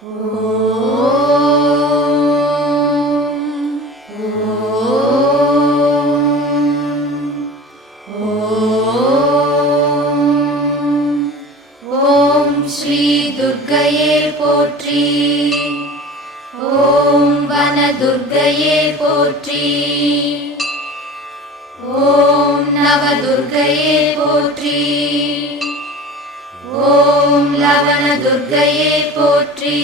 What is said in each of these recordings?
ஓம் ஸ்ரீ துர்க்கையே போற்றி. ஓம் வனதுர்க்கையே போற்றி. ஓம் நவதுர்க்கையே போற்றி. ஓம் லவணதுர்க்கையே போற்றி.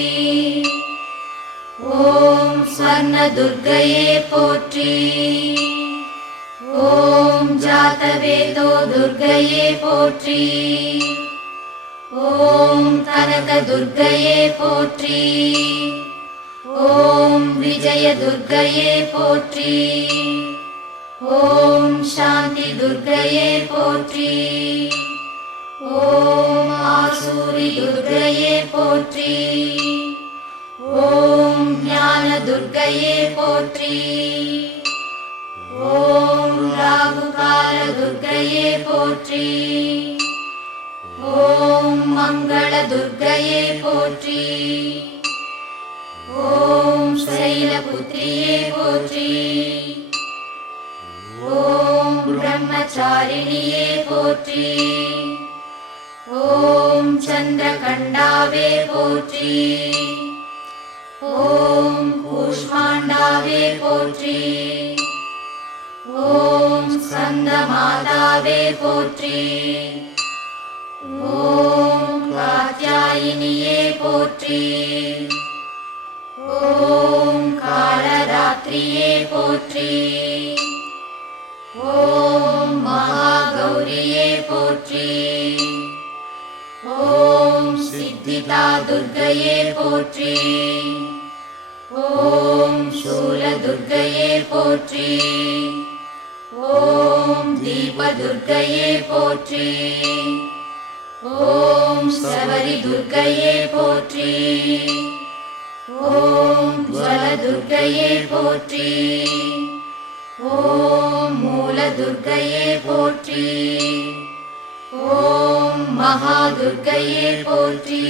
ஓம் ஸ்வர்ணதுர்க்கையே போற்றி. ஓம் ஜாதவேதோ துர்க்கையே போற்றி. ஓம் கனகதுர்க்கையே போற்றி. ஓம் விஜயதுர்க்கையே போற்றி. ஓம் சாந்தி துர்க்கையே போற்றி. ஓம் ஆசூரி துர்க்கையே போற்றி. ஓம் ஞான துர்க்கையே போற்றி. ஓம் ராகுகால துர்க்கையே போற்றி. ஓம் மங்கள துர்க்கையே போற்றி. ஓம் சைலபுத்ரியே போற்றி. ஓம் பிரம்மச்சாரிணியே போற்றி. ஓம் சந்திரகண்டாவே போற்றி. ஓம் கூஷ்மாண்டாவே போற்றி. ஓம் ஸ்கந்தமாதாவே போற்றி. ஓம் காத்யாயினியே போற்றி. ஓம் காலராத்திரியே போற்றி. ஓம் மகாகௌரியே போற்றி. ஓம் சித்திதா துர்க்கையே போற்றி. ஓம் சூலதுர்க்கையே போற்றி. ஓம் தீபதுர்க்கையே போற்றி. ஓம் சவரி துர்க்கையே போற்றி. ஓம் ஜலதுர்க்கையே போற்றி. ஓம் மூலதுர்க்கையே போற்றி. ஓம் மகாதுர்க்கையே போற்றி.